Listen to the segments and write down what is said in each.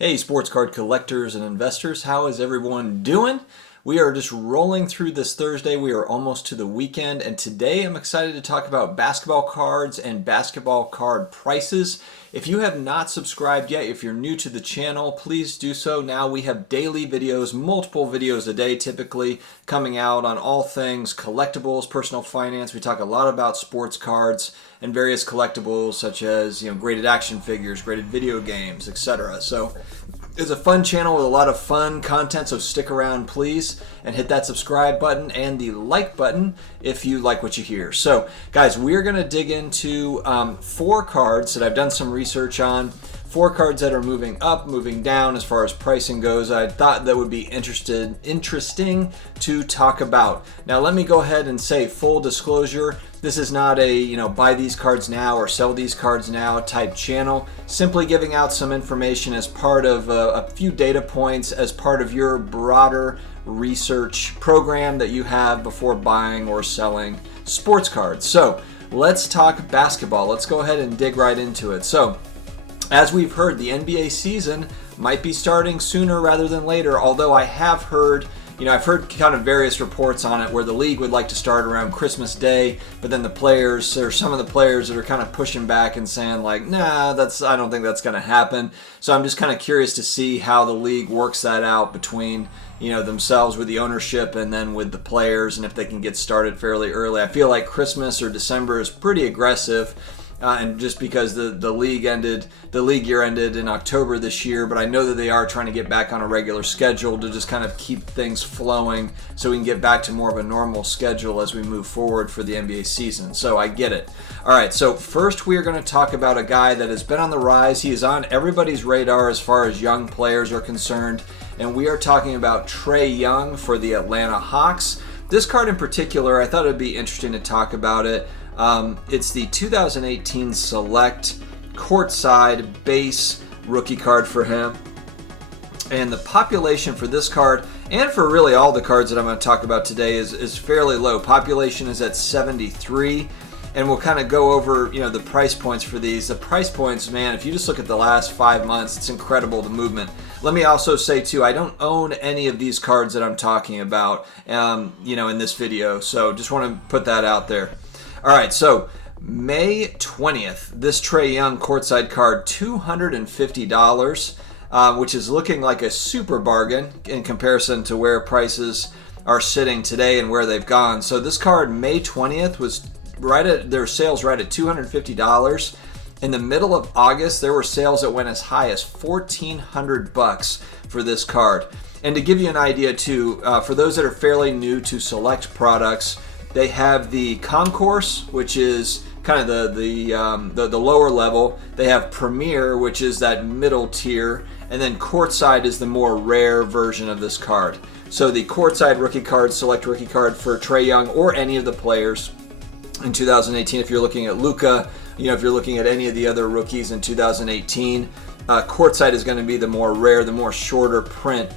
Hey, sports card collectors and investors, how is everyone doing? We are just rolling through this Thursday. We are almost to the weekend, and today I'm excited to talk about basketball cards and basketball card prices. If you have not subscribed yet, if you're new to the channel, please do so now. We have daily videos, multiple videos a day typically, coming out on all things collectibles, personal finance. We talk a lot about sports cards and various collectibles such as graded action figures, graded video games, etc. So it's a fun channel with a lot of fun content, so stick around please and hit that subscribe button and the like button if you like what you hear. So guys, we're going to dig into 4 cards that I've done some research on. 4 cards that are moving up, moving down as far as pricing goes. I thought that would be interesting to talk about. Now let me go ahead and say full disclosure, this is not a buy these cards now or sell these cards now type channel. Simply giving out some information as part of a few data points as part of your broader research program that you have before buying or selling sports cards. So let's talk basketball. Let's go ahead and dig right into it. So as we've heard, the NBA season might be starting sooner rather than later, although I have heard, I've heard kind of various reports on it where the league would like to start around Christmas Day, but then there's some of the players that are kind of pushing back and saying like, nah, I don't think that's going to happen. So I'm just kind of curious to see how the league works that out between, themselves with the ownership and then with the players, and if they can get started fairly early. I feel like Christmas or December is pretty aggressive. And just because the league year ended in October this year, but I know that they are trying to get back on a regular schedule to just kind of keep things flowing so we can get back to more of a normal schedule as we move forward for the NBA season. So I get it. All right, so first we are going to talk about a guy that has been on the rise. He is on everybody's radar as far as young players are concerned, and we are talking about Trey Young for the Atlanta Hawks. This card in particular, I thought it would be interesting to talk about it. It's the 2018 Select Courtside Base rookie card for him. And the population for this card, and for really all the cards that I'm going to talk about today, is fairly low. Population is at 73. And we'll kind of go over, the price points for these. The price points, man, if you just look at the last 5 months, it's incredible, the movement. Let me also say, too, I don't own any of these cards that I'm talking about, in this video. So just want to put that out there. All right, so May 20th, this Trey Young courtside card, $250, which is looking like a super bargain in comparison to where prices are sitting today and where they've gone. So this card, May 20th, was their sales right at $250. In the middle of August, there were sales that went as high as $1,400 for this card. And to give you an idea, too, for those that are fairly new to Select products, they have the Concourse, which is kind of the lower level. They have Premier, which is that middle tier, and then Courtside is the more rare version of this card. So the Courtside rookie card, Select rookie card for Trey Young or any of the players in 2018. If you're looking at Luka, if you're looking at any of the other rookies in 2018, Courtside is going to be the more rare, the more shorter print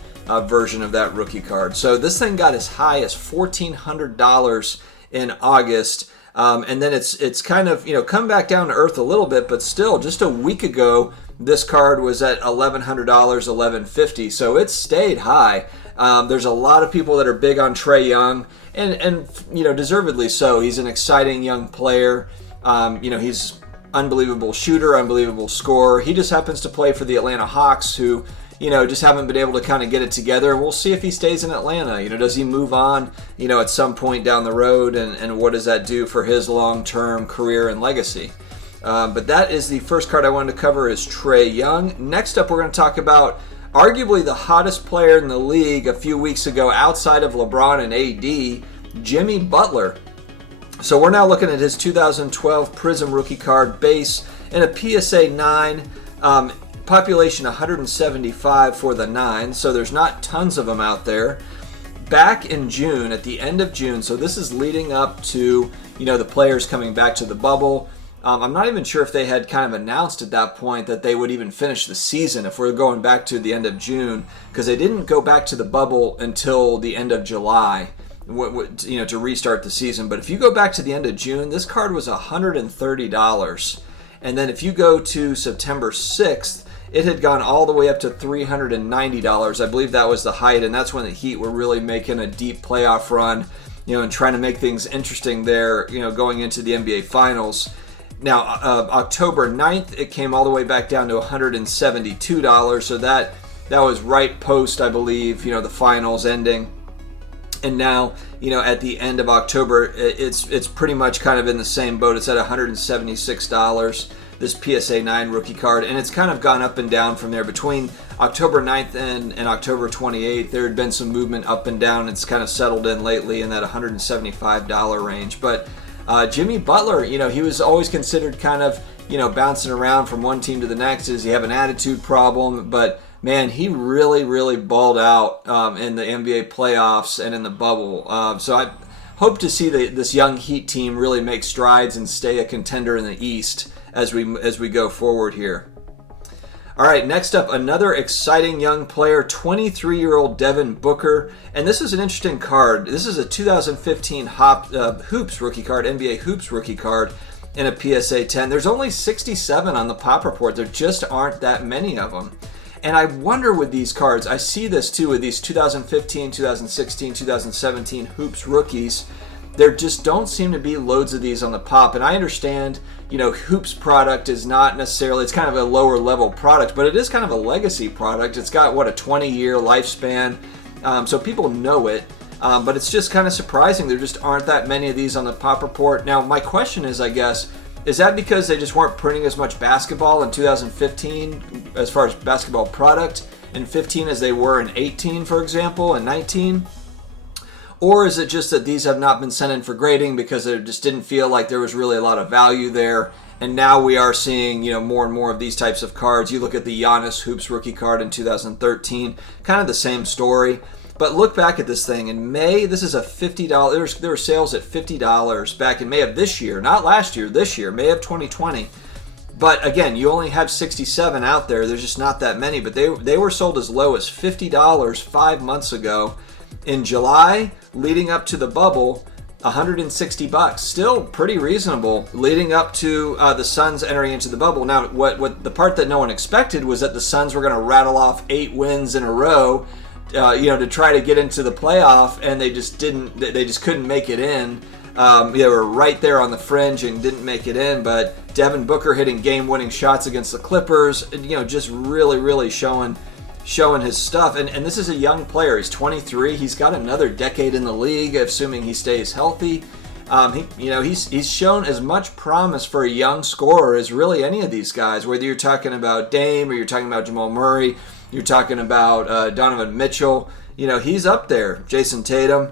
version of that rookie card. So this thing got as high as $1,400 in August, and then it's kind of come back down to earth a little bit, but still, just a week ago, this card was at $1,100, $1,150. So it stayed high. There's a lot of people that are big on Trey Young, and deservedly so. He's an exciting young player. He's unbelievable shooter, unbelievable scorer. He just happens to play for the Atlanta Hawks, who just haven't been able to kind of get it together. And we'll see if he stays in Atlanta. Does he move on, at some point down the road? And what does that do for his long-term career and legacy? But that is the first card I wanted to cover, is Trey Young. Next up, we're going to talk about arguably the hottest player in the league a few weeks ago outside of LeBron and AD, Jimmy Butler. So we're now looking at his 2012 Prism rookie card base in a PSA 9. Population 175 for the 9, so there's not tons of them out there. Back in June, at the end of June, so this is leading up to the players coming back to the bubble. I'm not even sure if they had kind of announced at that point that they would even finish the season if we're going back to the end of June, because they didn't go back to the bubble until the end of July, to restart the season. But if you go back to the end of June, this card was $130. And then if you go to September 6th, it had gone all the way up to $390. I believe that was the height, and that's when the Heat were really making a deep playoff run, and trying to make things interesting there, going into the NBA Finals. Now, October 9th, it came all the way back down to $172, so that was right post, I believe, the finals ending. And now, at the end of October, it's pretty much kind of in the same boat. It's at $176, this PSA 9 rookie card, and it's kind of gone up and down from there. Between October 9th and October 28th, there had been some movement up and down. It's kind of settled in lately in that $175 range. But Jimmy Butler, he was always considered kind of, bouncing around from one team to the next. Does he have an attitude problem? But man, he really, really balled out in the NBA playoffs and in the bubble. So I hope to see this young Heat team really make strides and stay a contender in the East as we go forward here. All right, next up, another exciting young player, 23-year-old Devin Booker. And this is an interesting card. This is a 2015 Hoops rookie card, NBA Hoops rookie card in a PSA 10. There's only 67 on the pop report. There just aren't that many of them. And I wonder with these cards, I see this too with these 2015, 2016, 2017 Hoops rookies. There just don't seem to be loads of these on the pop. And I understand, Hoops product is not necessarily, it's kind of a lower level product, but it is kind of a legacy product. It's got, a 20-year lifespan. So people know it. But it's just kind of surprising. There just aren't that many of these on the pop report. Now, my question is, I guess, is that because they just weren't printing as much basketball in 2015 as far as basketball product in 15 as they were in 18, for example, and 19? Or is it just that these have not been sent in for grading because it just didn't feel like there was really a lot of value there? And now we are seeing, more and more of these types of cards. You look at the Giannis Hoops rookie card in 2013, kind of the same story. But look back at this thing. In May, this is a $50. There were sales at $50 back in May of this year. Not last year, this year, May of 2020. But again, you only have 67 out there. There's just not that many. But they were sold as low as $50 5 months ago. In July, leading up to the bubble, $160. Still pretty reasonable leading up to the Suns entering into the bubble. Now, what the part that no one expected was that the Suns were going to rattle off 8 wins in a row, to try to get into the playoff, and they just didn't. They just couldn't make it in. They were right there on the fringe and didn't make it in. But Devin Booker hitting game-winning shots against the Clippers, just really, really showing his stuff. And this is a young player. He's 23. He's got another decade in the league, assuming he stays healthy. He's shown as much promise for a young scorer as really any of these guys. Whether you're talking about Dame or you're talking about Jamal Murray, you're talking about Donovan Mitchell. He's up there. Jason Tatum.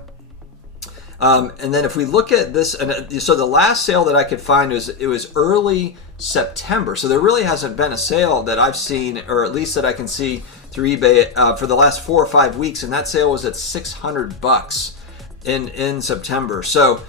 And then if we look at this, so the last sale that I could find was early September. So there really hasn't been a sale that I've seen, or at least that I can see through eBay for the last 4 or 5 weeks, and that sale was at $600 in September. So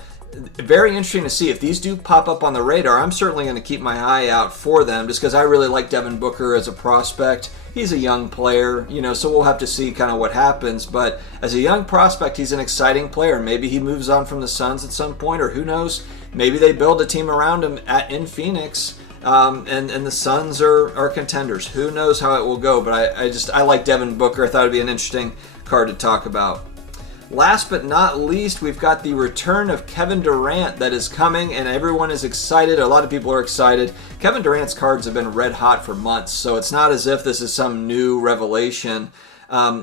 very interesting to see if these do pop up on the radar. I'm certainly going to keep my eye out for them, just because I really like Devin Booker as a prospect. He's a young player, so we'll have to see kind of what happens. But as a young prospect, he's an exciting player. Maybe he moves on from the Suns at some point, or who knows? Maybe they build a team around him in Phoenix, and the Suns are contenders. Who knows how it will go? But I like Devin Booker. I thought it'd be an interesting card to talk about. Last but not least, we've got the return of Kevin Durant that is coming, and everyone is excited. A lot of people are excited. Kevin Durant's cards have been red hot for months, so it's not as if this is some new revelation.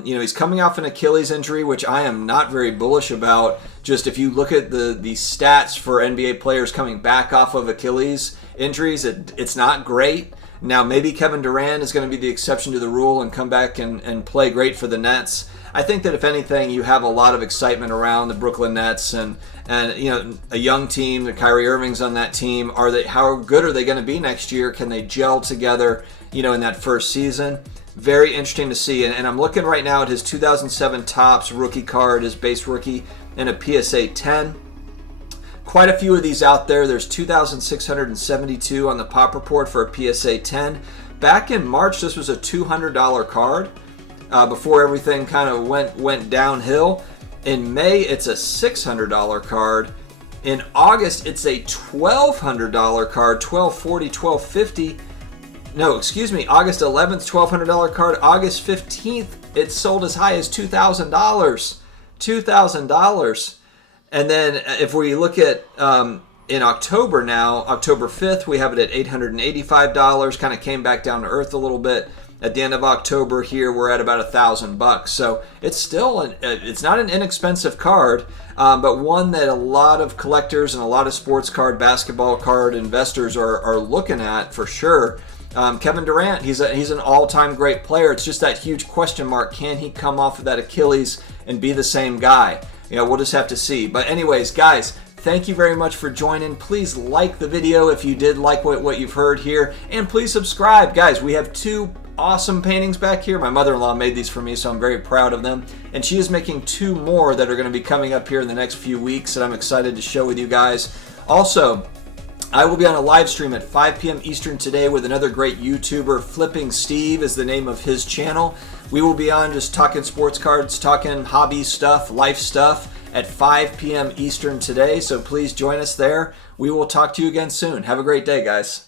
He's coming off an Achilles injury, which I am not very bullish about. Just if you look at the stats for NBA players coming back off of Achilles injuries, it's not great. Now, maybe Kevin Durant is going to be the exception to the rule and come back and play great for the Nets. I think that if anything, you have a lot of excitement around the Brooklyn Nets and a young team. The Kyrie Irving's on that team. How good are they going to be next year? Can they gel together? In that first season. Very interesting to see. And I'm looking right now at his 2007 Topps rookie card, his base rookie, and a PSA 10. Quite a few of these out there. There's 2,672 on the pop report for a PSA 10. Back in March, this was a $200 card. Before everything kind of went downhill. In May, it's a $600 card. In August, it's a $1,200 card, $1,240, $1,250. no, excuse me, August 11th, $1,200 card. August 15th, it sold as high as $2,000. $2,000. And then if we look at in October now, October 5th, we have it at $885. Kind of came back down to earth a little bit. At the end of October here, we're at about $1,000. So it's still, it's not an inexpensive card, but one that a lot of collectors and a lot of sports card, basketball card investors are looking at for sure. Kevin Durant, he's an all-time great player. It's just that huge question mark. Can he come off of that Achilles and be the same guy? You know, we'll just have to see. But anyways, guys, thank you very much for joining. Please like the video if you did like what you've heard here. And please subscribe. Guys, we have 2 awesome paintings back here. My mother-in-law made these for me, so I'm very proud of them. And she is making 2 more that are going to be coming up here in the next few weeks that I'm excited to show with you guys. Also, I will be on a live stream at 5 p.m. Eastern today with another great YouTuber. Flipping Steve is the name of his channel. We will be on just talking sports cards, talking hobby stuff, life stuff at 5 p.m. Eastern today. So please join us there. We will talk to you again soon. Have a great day, guys.